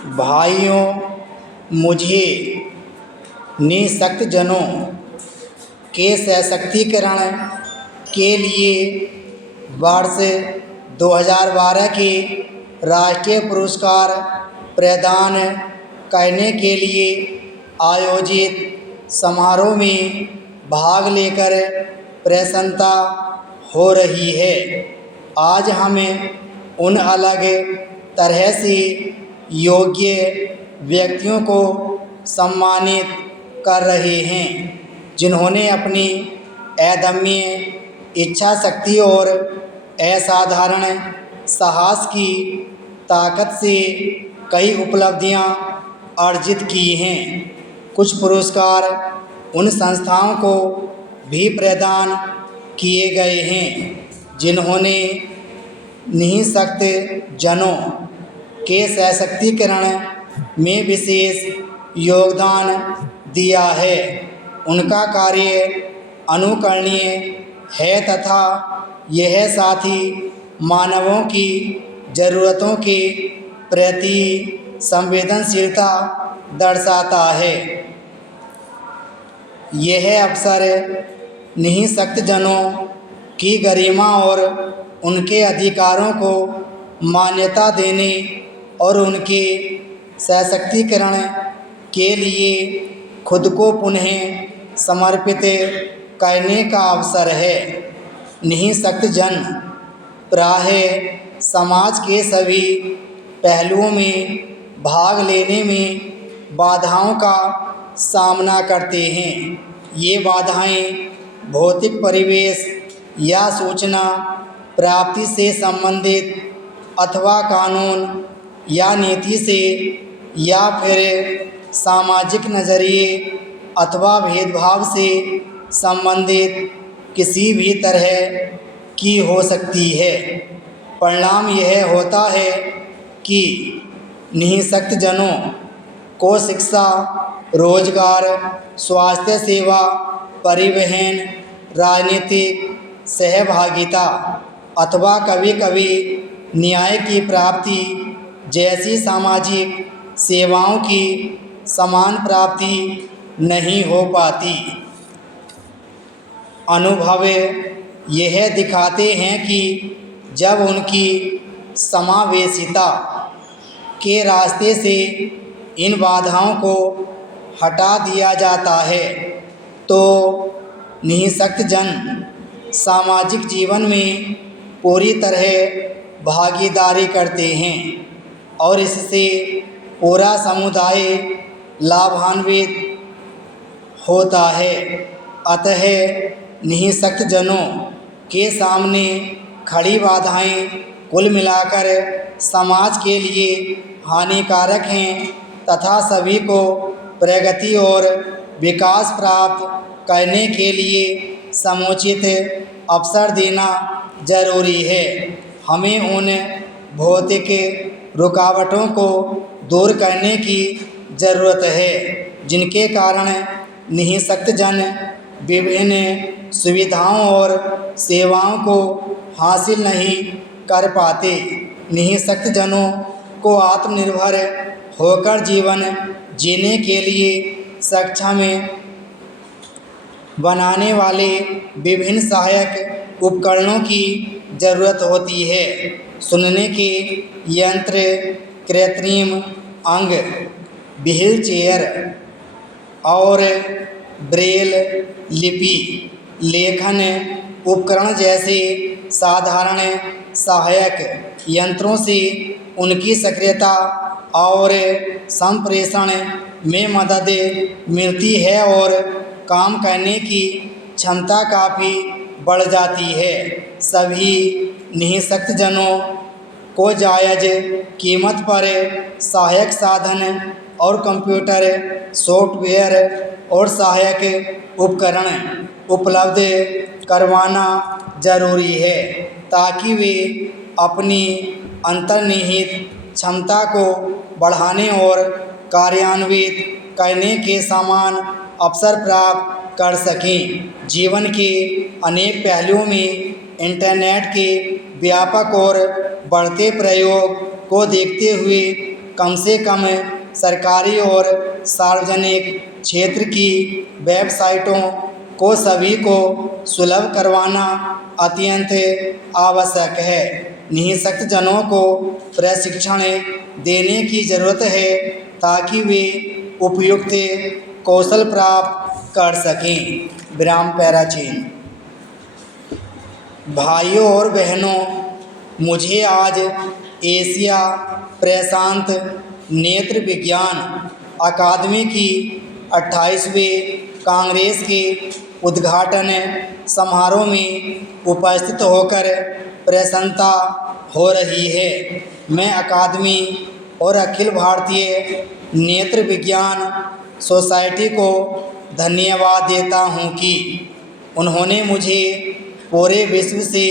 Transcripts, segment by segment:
भाइयों, मुझे निःशक्तजनों के सशक्तिकरण के लिए वर्ष 2012 के राष्ट्रीय पुरस्कार प्रदान करने के लिए आयोजित समारोह में भाग लेकर प्रसन्नता हो रही है। आज हम उन अलग तरह से योग्य व्यक्तियों को सम्मानित कर रहे हैं जिन्होंने अपनी अदम्य इच्छा शक्ति और असाधारण साहस की ताकत से कई उपलब्धियां अर्जित की हैं। कुछ पुरस्कार उन संस्थाओं को भी प्रदान किए गए हैं जिन्होंने निःशक्तजनों के सशक्तिकरण में विशेष योगदान दिया है। उनका कार्य अनुकरणीय है तथा यह साथी मानवों की ज़रूरतों के प्रति संवेदनशीलता दर्शाता है। यह अवसर निःशक्तजनों की गरिमा और उनके अधिकारों को मान्यता देने और उनके सशक्तिकरण के लिए खुद को पुनः समर्पित करने का अवसर है। निःशक्तजन प्रायः समाज के सभी पहलुओं में भाग लेने में बाधाओं का सामना करते हैं। ये बाधाएं भौतिक परिवेश या सूचना प्राप्ति से संबंधित अथवा कानून या नीति से या फिर सामाजिक नज़रिए अथवा भेदभाव से संबंधित किसी भी तरह की हो सकती है। परिणाम यह होता है कि निःशक्तजनों को शिक्षा, रोजगार, स्वास्थ्य सेवा, परिवहन, राजनीतिक सहभागिता अथवा कभी कभी न्याय की प्राप्ति जैसी सामाजिक सेवाओं की समान प्राप्ति नहीं हो पाती। अनुभव यह दिखाते हैं कि जब उनकी समावेशिता के रास्ते से इन बाधाओं को हटा दिया जाता है तो निःशक्तजन सामाजिक जीवन में पूरी तरह भागीदारी करते हैं और इससे पूरा समुदाय लाभान्वित होता है। अतः निःशक्तजनों के सामने खड़ी बाधाएं कुल मिलाकर समाज के लिए हानिकारक हैं तथा सभी को प्रगति और विकास प्राप्त करने के लिए समुचित अवसर देना जरूरी है। हमें उन भौतिक रुकावटों को दूर करने की ज़रूरत है जिनके कारण निःशक्तजन विभिन्न सुविधाओं और सेवाओं को हासिल नहीं कर पाते। निःशक्तजनों को आत्मनिर्भर होकर जीवन जीने के लिए सक्षम बनाने वाले विभिन्न सहायक उपकरणों की ज़रूरत होती है। सुनने के यंत्र, कृत्रिम अंग, व्हील चेयर और ब्रेल लिपि लेखन उपकरण जैसे साधारण सहायक यंत्रों से उनकी सक्रियता और संप्रेषण में मदद मिलती है और काम करने की क्षमता काफ़ी बढ़ जाती है। सभी निःशक्तजनों को जायज़ कीमत पर सहायक साधन और कंप्यूटर सॉफ्टवेयर और सहायक उपकरण उपलब्ध करवाना ज़रूरी है ताकि वे अपनी अंतर्निहित क्षमता को बढ़ाने और कार्यान्वित करने के समान अवसर प्राप्त कर सकें। जीवन के अनेक पहलुओं में इंटरनेट के व्यापक और बढ़ते प्रयोग को देखते हुए कम से कम सरकारी और सार्वजनिक क्षेत्र की वेबसाइटों को सभी को सुलभ करवाना अत्यंत आवश्यक है। निःशक्त जनों को प्रशिक्षण देने की ज़रूरत है ताकि वे उपयुक्त कौशल प्राप्त कर सकें। विराम पैराचीन। भाइयों और बहनों, मुझे आज एशिया प्रशांत नेत्र विज्ञान अकादमी की 28वें कांग्रेस के उद्घाटन समारोह में उपस्थित होकर प्रसन्नता हो रही है। मैं अकादमी और अखिल भारतीय नेत्र विज्ञान सोसाइटी को धन्यवाद देता हूं कि उन्होंने मुझे पूरे विश्व से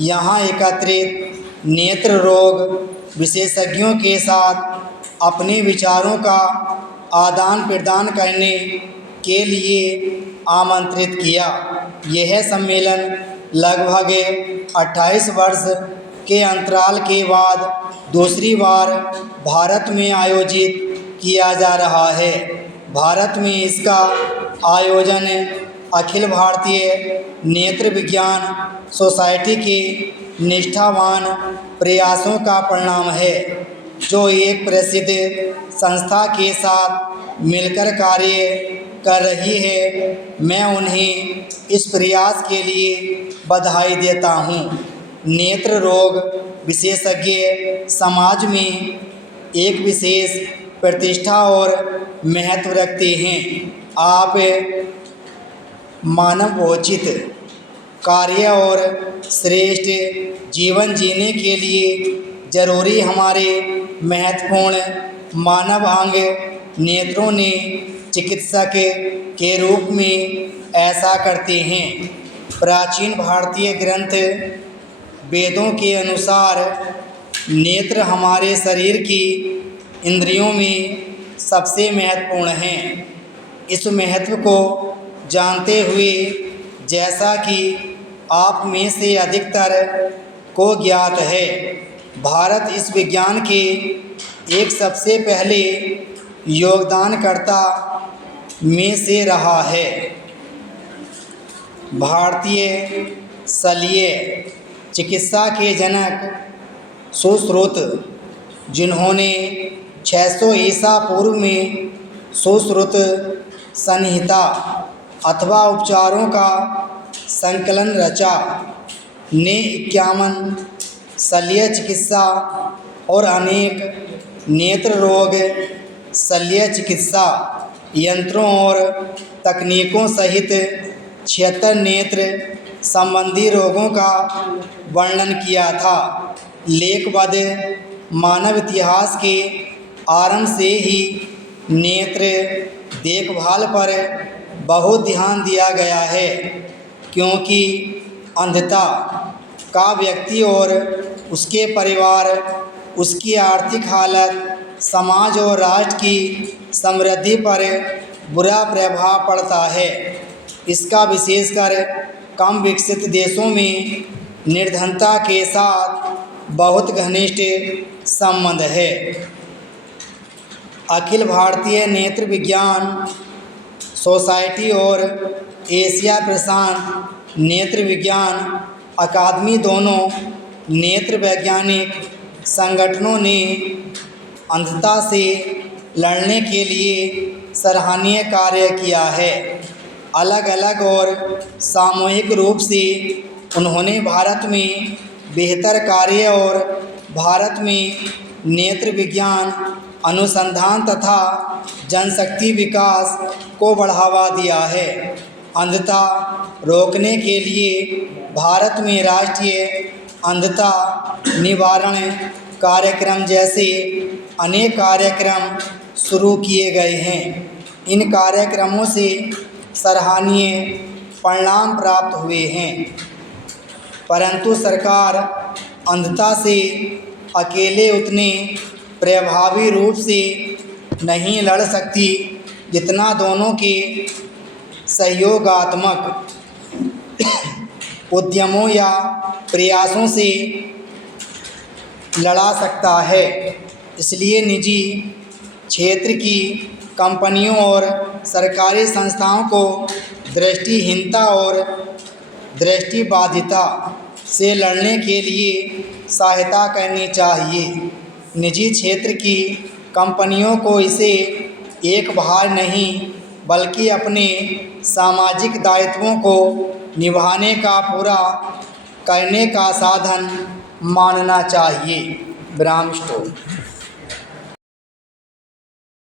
यहाँ एकत्रित नेत्र रोग विशेषज्ञों के साथ अपने विचारों का आदान प्रदान करने के लिए आमंत्रित किया। यह सम्मेलन लगभग 28 वर्ष के अंतराल के बाद दूसरी बार भारत में आयोजित किया जा रहा है। भारत में इसका आयोजन अखिल भारतीय नेत्र विज्ञान सोसाइटी के निष्ठावान प्रयासों का परिणाम है, जो एक प्रसिद्ध संस्था के साथ मिलकर कार्य कर रही है। मैं उन्हें इस प्रयास के लिए बधाई देता हूँ। नेत्र रोग विशेषज्ञ समाज में एक विशेष प्रतिष्ठा और महत्व रखते हैं। आप मानवोचित कार्य और श्रेष्ठ जीवन जीने के लिए जरूरी हमारे महत्वपूर्ण मानव अंग नेत्रों ने चिकित्सक के रूप में ऐसा करते हैं। प्राचीन भारतीय ग्रंथ वेदों के अनुसार नेत्र हमारे शरीर की इंद्रियों में सबसे महत्वपूर्ण हैं। इस महत्व को जानते हुए, जैसा कि आप में से अधिकतर को ज्ञात है, भारत इस विज्ञान के एक सबसे पहले योगदानकर्ता में से रहा है। भारतीय शल्य चिकित्सा के जनक सुश्रुत, जिन्होंने 600 ईसा पूर्व में सुश्रुत संहिता अथवा उपचारों का संकलन रचा, ने 51 शल्य चिकित्सा और अनेक नेत्र रोग शल्य चिकित्सा यंत्रों और तकनीकों सहित 76 नेत्र संबंधी रोगों का वर्णन किया था। लेखबद्ध मानव इतिहास के आरंभ से ही नेत्र देखभाल पर बहुत ध्यान दिया गया है, क्योंकि अंधता का व्यक्ति और उसके परिवार, उसकी आर्थिक हालत, समाज और राष्ट्र की समृद्धि पर बुरा प्रभाव पड़ता है। इसका विशेषकर कम विकसित देशों में निर्धनता के साथ बहुत घनिष्ठ संबंध है। अखिल भारतीय नेत्र विज्ञान सोसाइटी और एशिया प्रशांत नेत्र विज्ञान अकादमी दोनों नेत्र वैज्ञानिक संगठनों ने अंधता से लड़ने के लिए सराहनीय कार्य किया है। अलग अलग और सामूहिक रूप से उन्होंने भारत में बेहतर कार्य और भारत में नेत्र विज्ञान अनुसंधान तथा जनशक्ति विकास को बढ़ावा दिया है। अंधता रोकने के लिए भारत में राष्ट्रीय अंधता निवारण कार्यक्रम जैसे अनेक कार्यक्रम शुरू किए गए हैं। इन कार्यक्रमों से सराहनीय परिणाम प्राप्त हुए हैं, परंतु सरकार अंधता से अकेले उतने प्रभावी रूप से नहीं लड़ सकती जितना दोनों के सहयोगात्मक उद्यमों या प्रयासों से लड़ा सकता है। इसलिए निजी क्षेत्र की कंपनियों और सरकारी संस्थाओं को दृष्टिहीनता और दृष्टिबाधिता से लड़ने के लिए सहायता करनी चाहिए। निजी क्षेत्र की कंपनियों को इसे एक भार नहीं बल्कि अपने सामाजिक दायित्वों को निभाने का पूरा करने का साधन मानना चाहिए। ब्राह्म स्टोर।